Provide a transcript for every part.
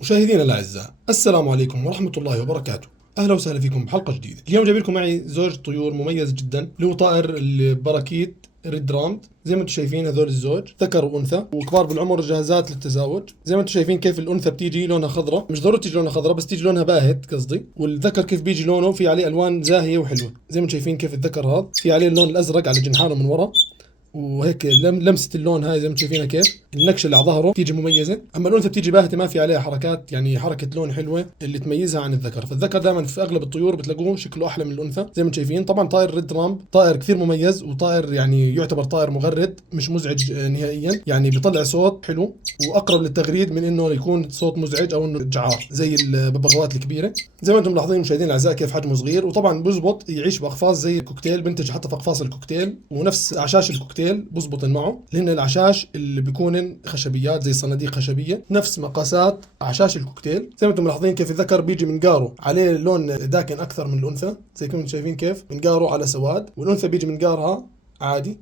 مشاهدينا الأعزاء، السلام عليكم ورحمة الله وبركاته. أهلا وسهلا فيكم بحلقة جديدة. اليوم جايب لكم معي زوج طيور مميز جدا اللي هو طائر البراكيت ريد رامد. زي ما انتم شايفين هذول الزوج ذكر وانثى وكبار بالعمر جاهزات للتزاوج. زي ما انتم شايفين كيف الانثى بتيجي لونها خضراء، مش ضروري تيجي لونها خضراء بس تيجي لونها باهت قصدي، والذكر كيف بيجي لونه في عليه الوان زاهيه وحلوه. زي ما انتم شايفين كيف الذكر هذا في عليه اللون الازرق على جنحانه من ورا، وهيك لمسه اللون هاي زي ما شايفينها كيف النكشه اللي على ظهره تيجي مميزه. اما الانثى بتيجي باهته ما في عليها حركات، يعني حركه لون حلوه اللي تميزها عن الذكر. فالذكر دائما في اغلب الطيور بتلاقوه شكله احلى من الانثى. زي ما شايفين طبعا طائر ريد رامب طائر كثير مميز، وطائر يعني يعتبر طائر مغرد مش مزعج نهائيا، يعني بيطلع صوت حلو واقرب للتغريد من انه يكون صوت مزعج او انه جعار زي الببغاوات الكبيره. زي ما انتم ملاحظين مشاهدينا الاعزاء كيف حجمه صغير، وطبعا بزبط يعيش باقفاص زي الكوكتيل، بنتج حتى في اقفاص الكوكتيل ونفس اعشاش الكوكتيل بزبط معه، لان الاعشاش اللي بيكون خشبيات زي صناديق خشبيه نفس مقاسات اعشاش الكوكتيل. زي ما انتم ملاحظين كيف الذكر بيجي منقاره عليه لون داكن اكثر من الانثى، زي ما انتم شايفين كيف منقاره على سواد، والانثى بيجي منقارها عادي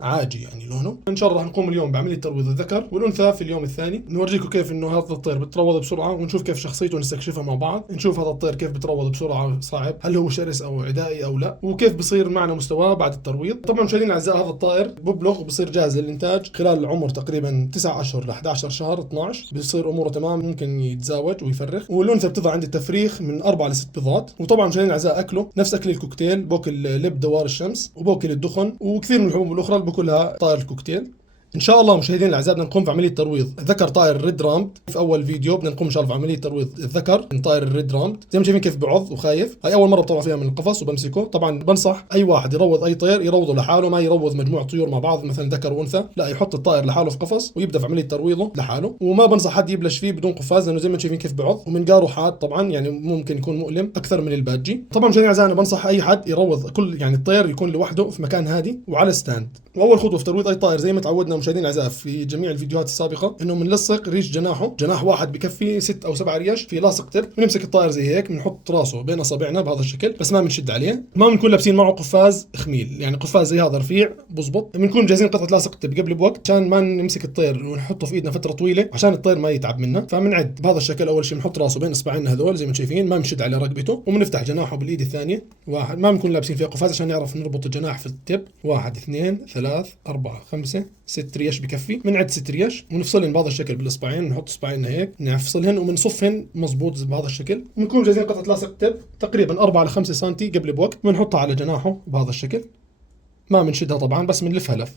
عاجي يعني لونه. ان شاء الله راح نقوم اليوم بعمليه ترويض الذكر والانثى في اليوم الثاني، نورجيكم كيف انه هذا الطير بتروض بسرعه، ونشوف كيف شخصيته نستكشفها مع بعض، نشوف هذا الطير كيف بتروض بسرعه صعب، هل هو شرس او عدائي او لا، وكيف بصير معنا مستواه بعد الترويض. طبعا مشاهدينا الاعزاء هذا الطائر ببلغ وبصير جاهز للانتاج خلال العمر تقريبا 9 اشهر ل 11 شهر 12 بصير اموره تمام، ممكن يتزاوج ويفرخ. والانثى بتضع عند التفريخ من 4 ل 6 بيضات. وطبعا مشاهدينا الاعزاء اكله نفس اكل الكوكتيل، باكل لب دوار الشمس وباكل الدخن وكثير من الحبوب الاخرى اللي باكلها طائر الكوكتيل. ان شاء الله مشاهدينا الاعزاء بدنا نقوم بعمليه ترويض ذكر طائر الريد رامد. في اول فيديو بدنا نقوم ان شاء الله بعمليه ترويض الذكر من طائر الريد رامد. زي ما شايفين كيف بعض وخايف، هاي اول مره بطلع فيها من القفص وبمسكه. طبعا بنصح اي واحد يروض اي طير يروضه لحاله، ما يروض مجموعه طيور مع بعض مثلا ذكر وانثى، لا يحط الطائر لحاله في قفص ويبدا في عمليه ترويضه لحاله. وما بنصح حد يبلش فيه بدون قفاز، لانه زي ما شايفين كيف بعض ومنقاره حاد طبعا، يعني ممكن يكون مؤلم اكثر من الباجي. طبعا مشاهدينا الاعزاء انا بنصح اي حد يروض كل يعني الطير يكون لوحده في مكان هادي وعلى ستاند. واول خطوه في ترويض اي طائر زي ما تعودنا مشاهدينا الاعزاء في جميع الفيديوهات السابقه انه بنلصق ريش جناحه، جناح واحد بكفي 6 او 7 ريش في لاصق تب، بنمسك الطائر زي هيك بنحط راسه بين اصابعنا بهذا الشكل، بس ما بنشد عليه. ما بنكون لابسين معه قفاز خميل، يعني قفاز زي هذا رفيع بزبط. بنكون جاهزين قطعه لاصق تب قبل بوقت عشان ما نمسك الطير ونحطه في ايدنا فتره طويله عشان الطير ما يتعب منا. فبنعد بهذا الشكل، اول شيء بنحط راسه بين اصبعنا هذول زي ما شايفين، ما بنشد على رقبته، وبنفتح جناحه بالايد الثانيه. واحد، ما بنكون لابسين فيها قفاز عشان نعرف نربط الجناح في التب. 1 2 3 4 5 6 ريش بكفي. بنعد 6 ريش ونفصلهم بهذا الشكل بالاصبعين، نحط اصبعيننا هيك نفصلهن وبنصفهن مزبوط بهذا الشكل. بنكون جاهزين قطعه لاصق تب تقريبا 4 ل 5 سم قبل بوقت، بنحطها على جناحه بهذا الشكل، ما بنشدها طبعا بس بنلفها لف.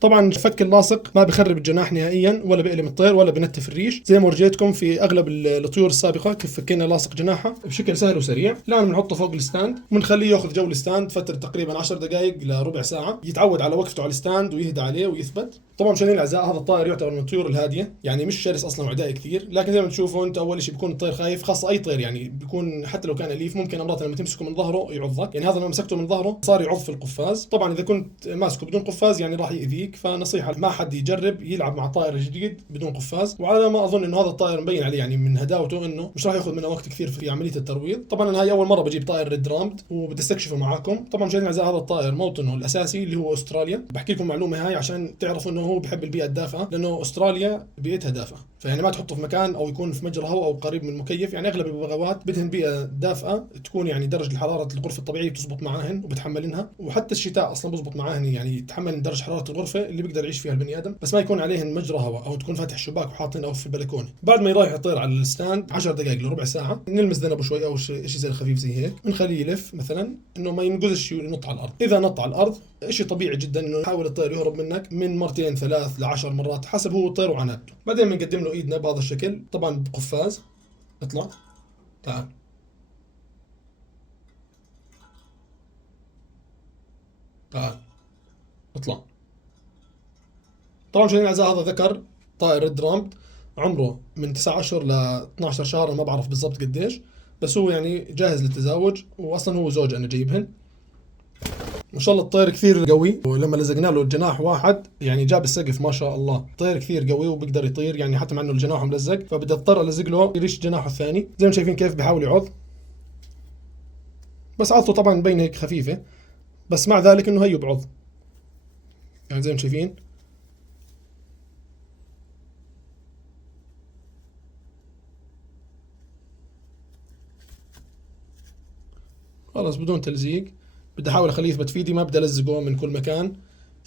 طبعا فك اللاصق ما بخرب الجناح نهائيا ولا بيألم الطير ولا بنتف الريش، زي ما ورجيتكم في اغلب الطيور السابقه كيف فكينا لاصق جناحها بشكل سهل وسريع. الان بنحطه فوق الستاند وبنخليه ياخذ جو الستاند فتره تقريبا 10 دقائق لربع ساعه، يتعود على وقفته على الستاند ويهدى عليه ويثبت. طبعا مشاهدينا الاعزاء هذا الطائر يعتبر من الطيور الهاديه، يعني مش شرس اصلا وعدائي كثير، لكن زي ما تشوفوا انت اول شيء بيكون الطير خايف، خاصه اي طير يعني بيكون حتى لو كان اليف ممكن امرات لما تمسكه من ظهره يعضك، يعني هذا لما مسكته من ظهره صار يعض في القفاز. طبعا اذا كنت ماسكه بدون قفاز يعني راح يأذيك، فنصيحه ما حد يجرب يلعب مع طائر جديد بدون قفاز. وعلى ما اظن انه هذا الطائر مبين عليه يعني من هداوته انه مش راح ياخذ منه وقت كثير في عمليه الترويض. طبعا انا هاي اول مره بجيب طائر ريد رامد وبدي استكشفه معاكم. طبعا مشاهدينا الاعزاء هذا الطائر موطنه الاساسي اللي هو استراليا. بحكي لكم معلومه هاي عشان تعرفوا انه هو بحب البيئه الدافئه، لانه استراليا بيئتها دافئه، فيعني ما تحطه في مكان او يكون في مجرى هواء او قريب من مكيف. يعني اغلب البغاوات بدهن بيئه دافئه تكون يعني درجه الحراره الغرفه الطبيعيه بتزبط معاهن وبتحملنها، وحتى الشتاء اصلا بزبط معاهن، يعني يتحمل درجه حراره الغرفه اللي بيقدر يعيش فيها البني ادم، بس ما يكون عليهن مجرى هواء او تكون فاتح شباك وحاطين او في البلكونه. بعد ما يرايح الطير على الستاند 10 دقائق لربع ساعه نلمس ذنبه شوي او شيء زي خفيف زي هيك، بنخليه يلف مثلا انه ما ينقزش ينط على الارض. اذا نط على الارض شيء طبيعي جدا انه يحاول الطير يهرب منك من مرتين 3 ل 10 مرات حسب هو الطير وعنادته. بعدين بنقدم له ايدنا بهذا الشكل طبعا بقفاز. اطلع، تعال، تعال، اطلع. طبعا مشاهدينا الاعزاء هذا ذكر طائر ريد رامد، عمره من 9 اشهر ل 12 شهر، أنا ما بعرف بالضبط قديش، بس هو يعني جاهز للتزاوج، واصلا هو زوج انا جايبهن. ما شاء الله الطير كثير قوي، ولما لزقنا له الجناح واحد يعني جاب السقف ما شاء الله. الطير كثير قوي وبيقدر يطير، يعني حتى مع انه الجناح ملزق فبدي اضطر الزق له ريش جناحه الثاني. زي ما شايفين كيف بحاول يعض، بس عضته طبعا مبينه هيك خفيفه، بس مع ذلك انه هيو بعض، يعني زي ما شايفين خلاص بدون تلزيق. بدي احاول اخليه يثبت في ايدي، ما بدي الزقه من كل مكان،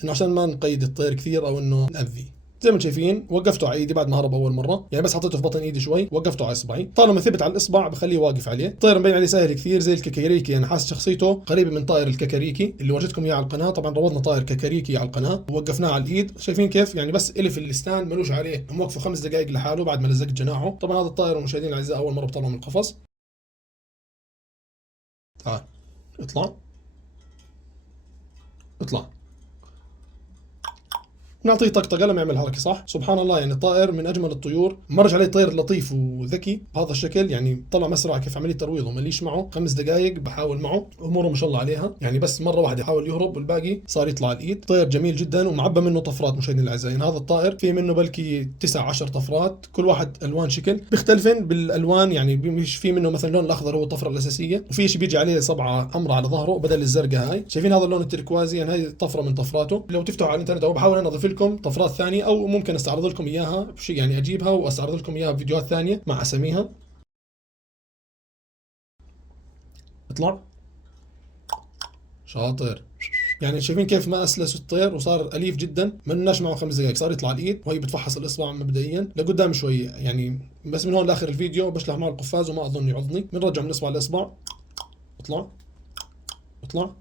انه عشان ما نقيد الطير كثير او انه نأذيه. زي ما شايفين وقفته على ايدي بعد ما هرب اول مره، يعني بس حطيته في بطن ايدي شوي وقفته على اصبعي. طالما ثبت على الاصبع بخليه واقف عليه. الطير مبين عليه سهل كثير زي الككريكي، انا حاسس شخصيته قريبه من طائر الككريكي اللي ورجيتكم اياه على القناه. طبعا روضنا طائر ككريكي على القناه ووقفناه على الايد، شايفين كيف يعني بس الف اللسان ملوش عليه، موقفه 5 دقائق لحاله بعد ما لزقت جناحه. طبعا هذا الطائر المشاهدين الاعزاء اول مره بطلعه من القفص. تعال اطلع اطلع. نعطيه طقطقه لما يعمل حركه صح. سبحان الله، يعني الطائر من اجمل الطيور، مرج عليه طير لطيف وذكي بهذا الشكل، يعني طلع مسرع كيف عمليه ترويضه. ماليش معه 5 دقائق بحاول معه، اموره ما شاء الله عليها، يعني بس مره واحده حاول يهرب والباقي صار يطلع على الايد. طير جميل جدا ومعبى منه طفرات مشاهدينا الاعزاء. يعني هذا الطائر في منه بلكي 9 10 طفرات، كل واحد الوان شكل بيختلفن بالالوان، يعني مش في منه مثلا اللون الاخضر هو الطفره الاساسيه، وفي شيء بيجي عليه صبعه حمراء على ظهره بدل الزرقاء هاي. شايفين هذا اللون التركوازي، يعني هاي طفره من طفراته. لو تفتحوا على الانترنت او بحاول انا اضيف لكم طفرات ثانيه، او ممكن استعرض لكم اياها بشيء، يعني اجيبها واستعرض لكم اياها بفيديوهات ثانيه مع اساميها. اطلع شاطر. يعني شايفين كيف ما اسلس الطير وصار اليف جدا، ما لناش معه 5 دقائق صار يطلع الايد، وهي بتفحص الاصبع مبدئيا لقدام شوي، يعني بس من هون لاخر الفيديو بشلح معه القفاز وما اظن يعضني. بنرجع من اصبع لاصبع. اطلع اطلع.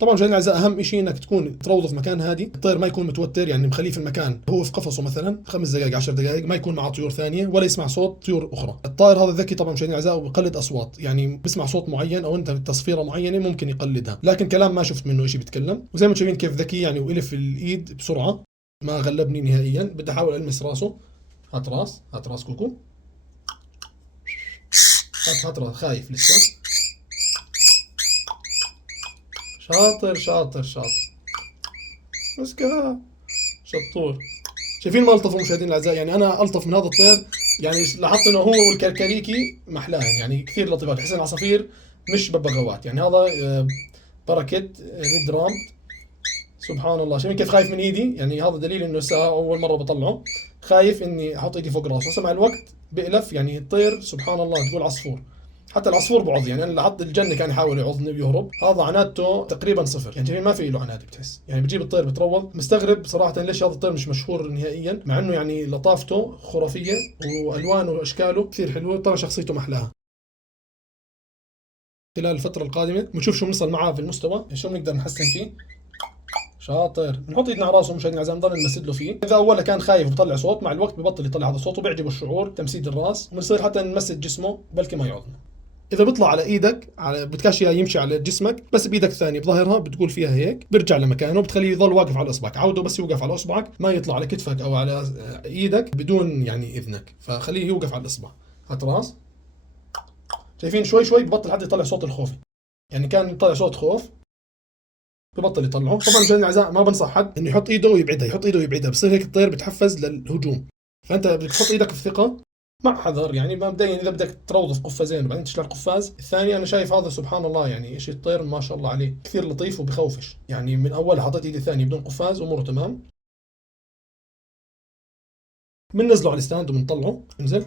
طبعا مشاهدينا الاعزاء اهم شيء انك تكون تروضه في مكان هادي، الطير ما يكون متوتر، يعني مخليه في المكان هو في قفصه مثلا 5 دقائق 10 دقائق، ما يكون معه طيور ثانيه ولا يسمع صوت طيور اخرى. الطائر هذا ذكي طبعا مشاهدينا الاعزاء وبقلد اصوات، يعني بسمع صوت معين او انت تصفيره معينه ممكن يقلدها، لكن كلام ما شفت منه شيء بيتكلم. وزي ما شايفين كيف ذكي يعني، والف الايد بسرعه، ما غلبني نهائيا. بدي احاول المس راسه. هات راس، هات راس كوكو. هات راس، خايف لسه. شاطر شاطر شاطر. مسكها. شطور. شايفين ما الطفوا مشاهدينا الاعزاء، يعني انا الطف من هذا الطير. يعني لاحظت انه هو والكركريكي محلاهم، يعني كثير لطيفات، تحس العصافير مش ببغاوات. يعني هذا باراكيت ريد رامد. سبحان الله، شايفين كيف خايف من ايدي؟ يعني هذا دليل انه لسه اول مره بطلعه، خايف اني احط ايدي فوق راسه. مع الوقت بألف، يعني الطير سبحان الله تقول عصفور. حتى العصفور بعض، يعني انا لاحظت الجنة كان يحاول يعضني ويهرب. هذا عنادته تقريبا صفر، يعني شايفين ما في له عناد بتحس، يعني بتجيب الطير بتروض. مستغرب صراحة ليش هذا الطير مش مشهور نهائيا، مع انه يعني لطافته خرافية والوانه واشكاله كثير حلوة، طبعا شخصيته محلاها. خلال الفترة القادمة بنشوف شو بنصل معاه في المستوى، شو بنقدر نحسن فيه. شاطر. بنحط ايدنا على راسه مشاهدينا الاعزاء، نضل نمسد له فيه. اذا اول كان خايف وبيطلع صوت، مع الوقت ببطل يطلع هذا الصوت وبيعجبه الشعور تمسيد الراس، وبنصير حتى نمسد جسمه بلكي ما يعضنا. اذا بيطلع على ايدك، على بدكاش اياه يمشي على جسمك، بس بايدك الثانيه بظهرها بتقول فيها هيك، بيرجع لمكانه، بتخليه يظل واقف على اصبعك. عوده بس يوقف على اصبعك، ما يطلع على كتفك او على ايدك بدون يعني اذنك، فخليه يوقف على الاصبع. هات راس. شايفين شوي شوي ببطل حتى يطلع صوت الخوف، يعني كان يطلع صوت خوف ببطل يطلعه. طبعا مشاهدينا الاعزاء ما بنصح حد انه يحط ايده ويبعدها، يحط ايده ويبعدها، بصير هيك الطير بتحفز للهجوم. فانت بدك تحط ايدك في ثقه مع حذر، يعني مبدئيا اذا بدك تروض في قفازين وبعدين تشلح القفاز الثاني. انا شايف هذا سبحان الله، يعني شيء الطير ما شاء الله عليه كثير لطيف وبخوفش، يعني من اول حطيت ايدي الثانيه بدون قفاز اموره تمام. بننزله على الستاند وبنطلعه. انزل.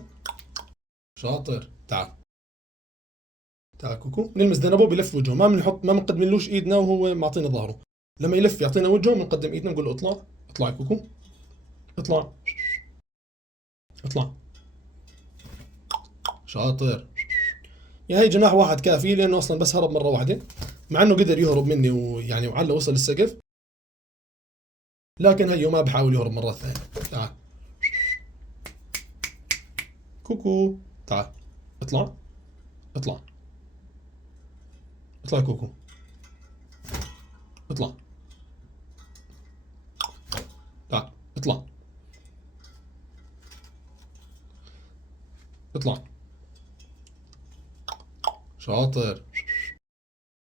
شاطر. تعال تعال كوكو. نلمس ذنبه بلف وجهه، ما بنحط ما بنقدملوش ايدنا وهو معطينا ظهره. لما يلف يعطينا وجهه بنقدم ايدنا نقول له اطلع. اطلع يا كوكو. اطلع اطلع. شاطر. يعني هي جناح واحد كافي، لانه اصلا بس هرب مره واحده، مع انه قدر يهرب مني ويعني وعله وصل للسقف، لكن هيو ما بحاول يهرب مرة ثانية. تعال كوكو. تعال اطلع اطلع. اطلع كوكو. اطلع. تعال اطلع. اطلع. شاطر.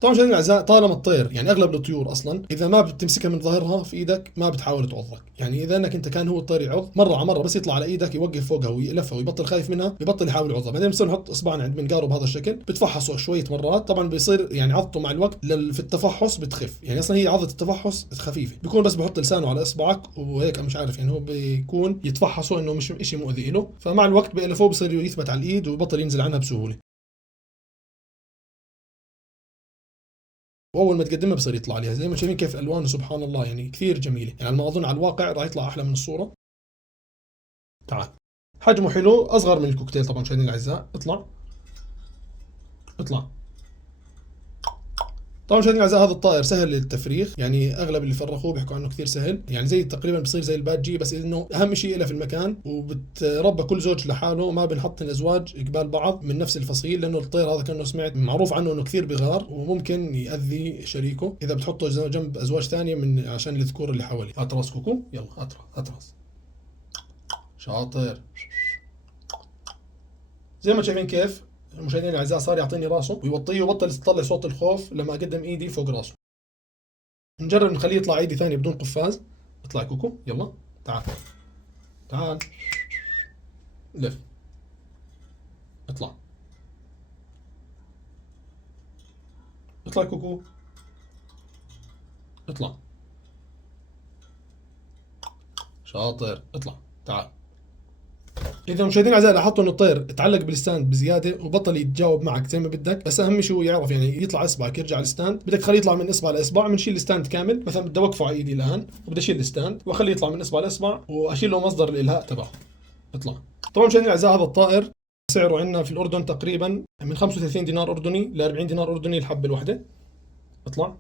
طبعا مشاهدينا الاعزاء، طالما الطير يعني اغلب الطيور اصلا اذا ما بتمسكها من ظهرها في ايدك ما بتحاول تعضك، يعني اذا انك انت كان هو الطير يعض مره على مره، بس يطلع على ايدك يوقف فوقها ويلفها ويبطل خايف منها ببطل يحاول يعضها. بعدين بصير نحط اصبعنا عند منقاره بهذا الشكل، بتفحصه شويه مرات، طبعا بيصير يعني عضته مع الوقت في التفحص بتخف، يعني اصلا هي عضه التفحص خفيفه، بيكون بس بحط لسانه على اصبعك وهيك مش عارف، يعني هو بيكون يتفحصه انه مش شيء مؤذي له، فمع الوقت بيلفوه بصير يثبت على الايد وبطل ينزل عنها بسهوله. واول ما تقدمها بصير يطلع عليها. زي ما شايفين كيف الوانه سبحان الله يعني كثير جميله، يعني ما اظن على الواقع راح يطلع احلى من الصوره. تعال، حجمه حلو، اصغر من الكوكتيل طبعا مشاهدينا الاعزاء. اطلع اطلع. طبعا مشاهدينا الاعزاء هذا الطائر سهل للتفريخ، يعني اغلب اللي فرخوه بيحكوا عنه كثير سهل، يعني زي تقريبا بصير زي البادجي، بس انه اهم شيء له في المكان، وبتربى كل زوج لحاله، ما بنحط الازواج قبال بعض من نفس الفصيل، لانه الطير هذا كانه سمعت معروف عنه انه كثير بغار وممكن ياذي شريكه اذا بتحطه جنب ازواج ثانيه من عشان الذكور اللي حواليه. هات راس كوكو، يلا هات راس. شاطر. زي ما شايفين كيف المشاهدين الاعزاء صار يعطيني راسه ويوطيه وبطل يطلع صوت الخوف لما اقدم ايدي فوق راسه. نجرب نخليه يطلع ايدي ثانيه بدون قفاز. اطلع كوكو، يلا تعال تعال. لف. اطلع. اطلع كوكو. اطلع. شاطر. اطلع. تعال. اذا مشاهدينا الاعزاء لاحظتوا انه الطير تعلق بالستاند بزياده وبطل يتجاوب معك زي ما بدك، بس اهم شيء هو يعرف يعني يطلع اصبعك يرجع الستاند. بدك تخليه يطلع من اصبع لاصبع، بنشيل الستاند كامل، مثلا بدي اوقفه على ايدي الان وبدي اشيل الستاند واخليه يطلع من اصبع لاصبع واشيل له مصدر الالهاء تبعه. اطلع. طبعا مشاهدينا الاعزاء هذا الطائر سعره عندنا في الاردن تقريبا من 35 دينار اردني ل 40 دينار اردني الحبه الواحده. اطلع.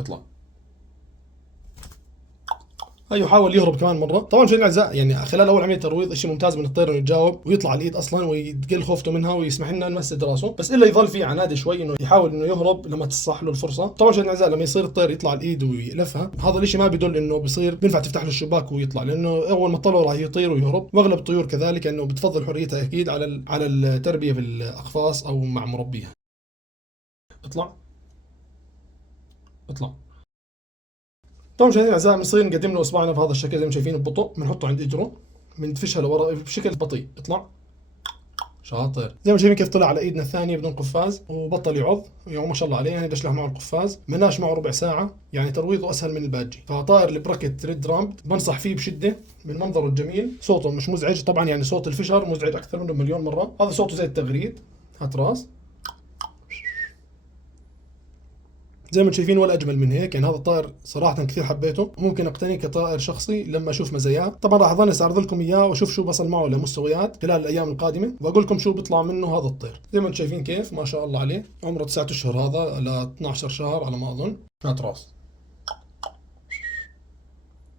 اطلع. ايوه حاول يهرب كمان مره. طبعا مشاهدينا الاعزاء يعني خلال اول عمليه ترويض شيء ممتاز من الطير انه يتجاوب ويطلع على الايد اصلا ويقل خوفته منها ويسمح لنا نمسد راسه، بس الا يظل في عناد شوي انه يحاول انه يهرب لما تصح له الفرصه. طبعا مشاهدينا الاعزاء لما يصير الطير يطلع على الايد ويلفها، هذا الشيء ما بيدل انه بصير بينفع تفتح له الشباك ويطلع، لانه اول ما تطلعه راح يطير ويهرب، واغلب الطيور كذلك انه بتفضل حريتها اكيد على التربيه في الاقفاص او مع مربيها. اطلع. اطلع. طبعا مشاهدينا الاعزاء بنصير نقدم له اصبعنا بهذا الشكل زي ما شايفين ببطء، بنحطه عند اجره، بندفشها لورا بشكل بطيء. اطلع. شاطر. زي ما شايفين كيف طلع على ايدنا الثانيه بدون قفاز وبطل يعض، يعني ما شاء الله عليه، يعني دشله معه القفاز، مناش معه ربع ساعه، يعني ترويضه اسهل من الباجي. فطائر البراكت ريد رامد بنصح فيه بشده من منظره الجميل، صوته مش مزعج طبعا، يعني صوت الفشر مزعج اكثر منه مليون مره، هذا صوته زي التغريد. هات راس. زي ما شايفين ولا اجمل من هيك، يعني هذا الطائر صراحه كثير حبيته وممكن اقتنيه كطائر شخصي لما اشوف مزاياه. طبعا راح اظل استعرض لكم اياه واشوف شو بصل معه لمستويات خلال الايام القادمه واقول لكم شو بيطلع منه هذا الطير. زي ما انتم شايفين كيف ما شاء الله عليه، عمره 9 اشهر هذا ل 12 شهر على ما اظن. هات راس.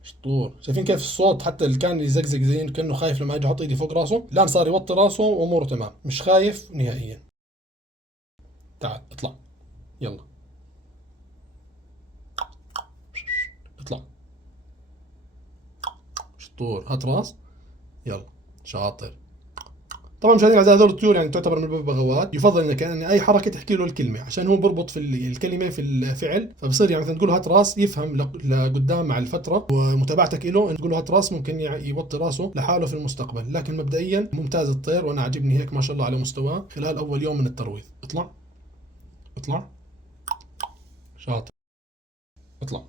شطور. شايفين كيف الصوت حتى اللي كان يزقزق زي كانه خايف لما اجي احط ايدي فوق راسه، الان صار يوطي راسه واموره تمام، مش خايف نهائيا. تعال اطلع. يلا. اطلع. شطور. هات راس. يلا. شاطر. طبعا مشاهدينا الاعزاء هذول الطيور يعني تعتبر من الببغاوات، يفضل انك يعني اي حركه تحكي له الكلمه عشان هو بربط في الكلمه في الفعل، فبصير يعني مثلا تقول له هات راس يفهم لقدام مع الفتره ومتابعتك له، ان تقول له هات راس ممكن يوطي راسه لحاله في المستقبل، لكن مبدئيا ممتاز الطير وانا عاجبني هيك ما شاء الله على مستواه خلال اول يوم من الترويض. اطلع. اطلع. شاطر. اطلع.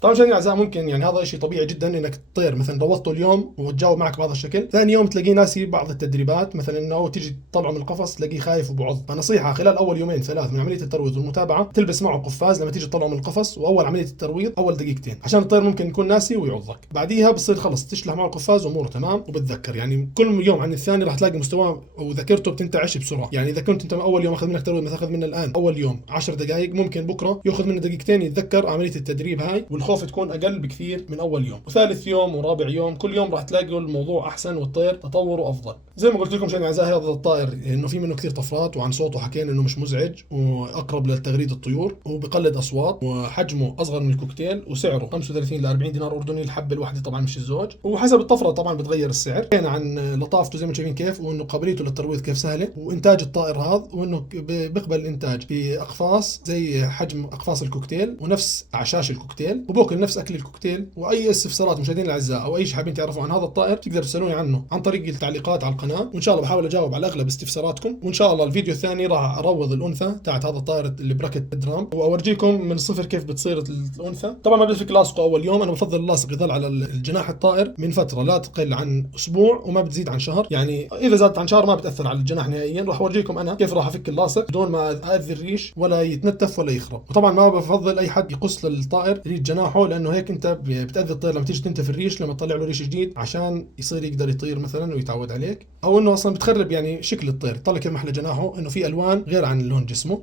طبعا مشاهدينا الاعزاء ممكن يعني هذا شيء طبيعي جدا انك تطير مثلا روضته اليوم وتجاوب معك بهذا الشكل، ثاني يوم تلاقيه ناسي بعض التدريبات، مثلا انه تيجي تطلعه من القفص تلاقيه خايف وبعض. فنصيحه خلال اول يومين ثلاث من عمليه الترويض والمتابعه تلبس معه قفاز لما تيجي تطلعه من القفص، واول عمليه الترويض اول دقيقتين عشان الطير ممكن يكون ناسي ويعضك، بعديها بصير خلص تشلح معه القفاز واموره تمام وبتذكر، يعني كل يوم عن الثاني راح تلاقي مستواه وذاكرته بتنتعش بسرعه. يعني اذا كنت انت اول يوم اخذ منك ترويض مثلا اخذ منه الان اول يوم 10 دقائق، ممكن بكره ياخذ منه دقيقتين يتذكر عمليه التدريب هاي والخوف تكون اقل بكثير من اول يوم، وثالث يوم ورابع يوم كل يوم راح تلاقوا الموضوع احسن والطير تطوره افضل. زي ما قلت لكم مشاهدينا الاعزاء هذا الطائر انه في منه كثير طفرات، وعن صوته حكينا انه مش مزعج واقرب لتغريد الطيور وبقلد اصوات، وحجمه اصغر من الكوكتيل، وسعره 35 ل 40 دينار اردني الحبه الواحده طبعا مش الزوج، وحسب الطفره طبعا بتغير السعر. حكينا عن لطافته زي ما شايفين كيف، وانه قابليته للترويض كيف سهله، وانتاج الطائر هذا وانه بيقبل الانتاج باقفاص زي حجم اقفاص الكوكتيل ونفس اعشاش الكوكتيل، الكوكل نفس اكل الكوكتيل. واي استفسارات مشاهدينا الاعزاء او اي شيء حابين تعرفوا عن هذا الطائر تقدروا تسالوني عنه عن طريق التعليقات على القناه، وان شاء الله بحاول اجاوب على اغلب استفساراتكم. وان شاء الله الفيديو الثاني راح اروض الانثى تاعت هذا الطائر اللي براكت ريد واورجيكم من الصفر كيف بتصير الانثى. طبعا ما بدك لاصقه اول يوم، انا بفضل اللاصق يظل على الجناح الطائر من فتره لا تقل عن اسبوع وما بتزيد عن شهر، يعني اذا زادت عن شهر ما بتاثر على الجناح نهائيا. راح اورجيكم انا كيف راح افك اللاصق بدون ما اذي الريش ولا يتنتف ولا يخرب. وطبعا ما بفضل اي حد يقص للطائر ريش جناحه، لانه هيك انت بتاذي الطير لما تيجي تنتف الريش لما تطلع له ريش جديد عشان يصير يقدر يطير مثلا ويتعود عليك، او انه اصلا بتخرب يعني شكل الطير. طلع كيف محل جناحه انه في الوان غير عن لون جسمه.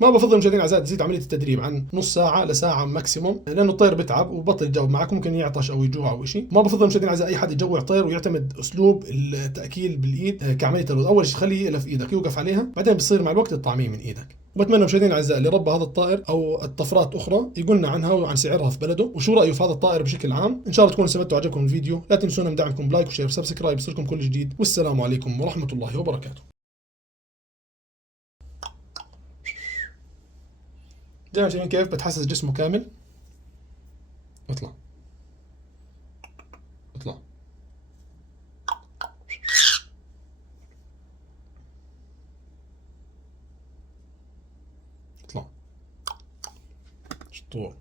ما بفضل مشاهدينا الاعزاء تزيد عمليه التدريب عن نص ساعه لساعه ماكسيموم، لانه الطير بتعب وبطل يجاوب معك، ممكن يعطش او يجوع او شيء. ما بفضل مشاهدينا الاعزاء اي حد يجوع طير ويعتمد اسلوب التاكيل بالايد كعمليه تلوث. اول شيء خليه يلف ايدك يوقف عليها، بعدين بصير مع الوقت الطعميه من ايدك. وبتمنى مشاهدينا الاعزاء اللي ربى هذا الطائر او الطفرات اخرى يقول لنا عنها وعن سعرها في بلده وشو رايه في هذا الطائر بشكل عام. ان شاء الله تكونوا استفدتوا وعجبكم الفيديو. لا تنسونا من دعمكم بلايك وشير وسبسكرايب يصيركم كل جديد. والسلام عليكم ورحمه الله وبركاته. زي ما شايفين كيف بتحسس جسمه كامل. اطلع اطلع اطلع. شطور.